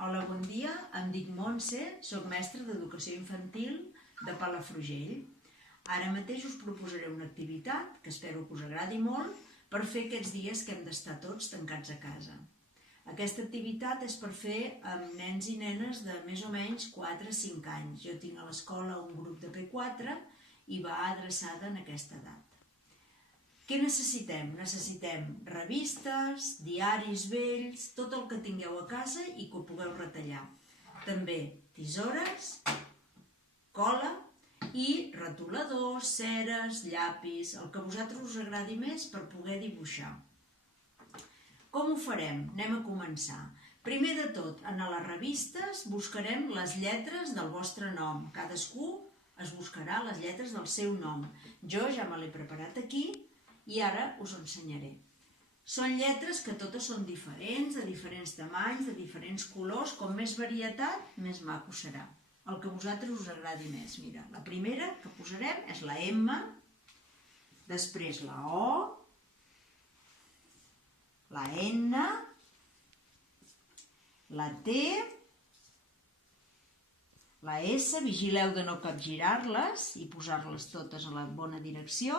Hola, bon dia. Em dic Montse, soc mestra d'Educació Infantil de Palafrugell. Ara mateix us proposaré una activitat que espero que us agradi molt per fer aquests dies que hem d'estar tots tancats a casa. Aquesta activitat és per fer amb nens i nenes de més o menys 4 a 5 anys. Jo tinc a l'escola un grup de P4 i va adreçada en aquesta edat. Què necessitem? Necessitem revistes, diaris vells, tot el que tingueu a casa i que ho pugueu retallar. També tisores, cola i retoladors, ceres, llapis, el que a vosaltres us agradi més per poder dibuixar. Com ho farem? Anem a començar. Primer de tot, en les revistes buscarem les lletres del vostre nom. Cadascú es buscarà les lletres del seu nom. Jo ja me l'he preparat aquí i ara us ho ensenyaré. Són lletres que totes són diferents, de diferents tamanys, de diferents colors. Com més varietat, més maco serà. El que a vosaltres us agradi més. Mira, la primera que posarem és la M, després la O, la N, la T, la S, vigileu de no capgirar-les i posar-les totes a la bona direcció,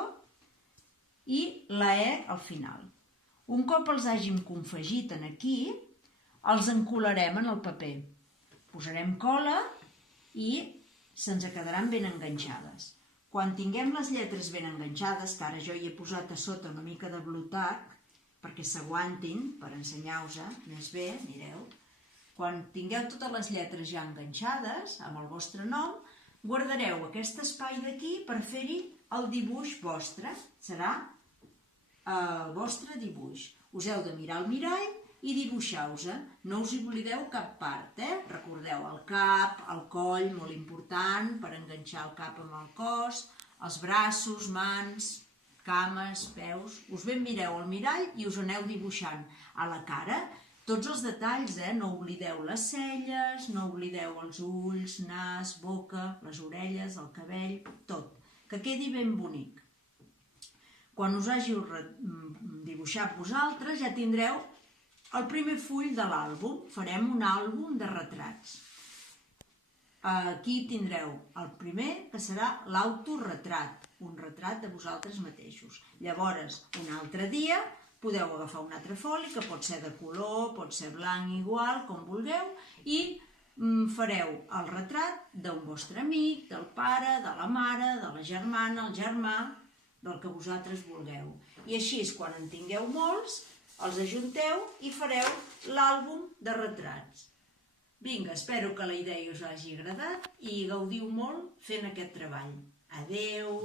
i la E al final. Un cop els hàgim confegit aquí, els encolarem en el paper. Posarem cola i se'ns quedaran ben enganxades. Quan tinguem les lletres ben enganxades, que ara jo hi he posat a sota una mica de Blu-Tack perquè s'aguantin, per ensenyar-vos més bé, mireu. Quan tingueu totes les lletres ja enganxades, amb el vostre nom, guardareu aquest espai d'aquí per fer-hi el dibuix vostre. Serà el vostre dibuix. Us heu de mirar al mirall i dibuixar-vos. No us oblideu cap part, Recordeu el cap, el coll, molt important, per enganxar el cap amb el cos, els braços, mans, cames, peus. Us ben mireu al mirall i us aneu dibuixant a la cara tots els detalls, No oblideu les celles, no oblideu els ulls, nas, boca, les orelles, el cabell, tot. Que quedi ben bonic. Quan us hàgiu dibuixat vosaltres ja tindreu el primer full de l'àlbum. Farem un àlbum de retrats. Aquí tindreu el primer, que serà l'autoretrat, un retrat de vosaltres mateixos. Llavors, un altre dia, podeu agafar un altre foli, que pot ser de color, pot ser blanc igual, com vulgueu, i fareu el retrat d'un vostre amic, del pare, de la mare, de la germana, el germà, del que vosaltres vulgueu. I així, quan en tingueu molts, els ajunteu i fareu l'àlbum de retrats. Vinga, espero que la idea us hagi agradat i gaudiu molt fent aquest treball. Adeu!